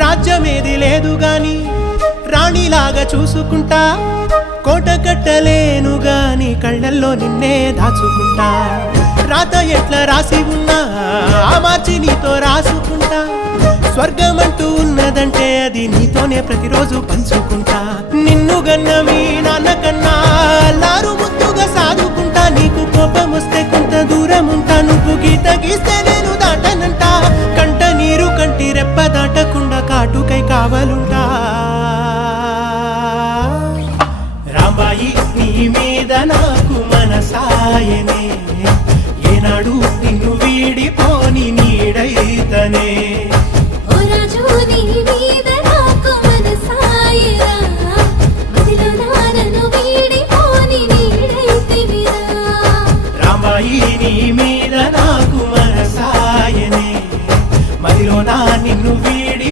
రాజ్యమేది లేదు గాని రాణిలాగా చూసుకుంటా, కోట కట్టలేను గాని కళ్ళల్లో నిన్నే దాచుకుంటా. రాత ఎట్లా రాసి ఉన్నా ఆ మార్చి నీతో రాసుకుంటా. స్వర్గమంటూ ఉన్నదంటే అది నీతోనే ప్రతిరోజు పంచుకుంటా. నిన్ను గన్న మీ నాన్నకన్నా లారు ముద్దుగా సాదుకుంటా. నీకు కోపం వస్తే కొంత దూరం ఉంటా, నువ్వు గీత గీస్తే నేను దాటనంట. కంట నీరు కంటి రెప్ప దాటకుండా కాటుకై కావలుంటా. రాంబాయి నీ మీద నాకు మనసాయనే, ఏనాడు నిన్ను వీడిపోని నీడైతనే. ఓ రాజు నీ మీద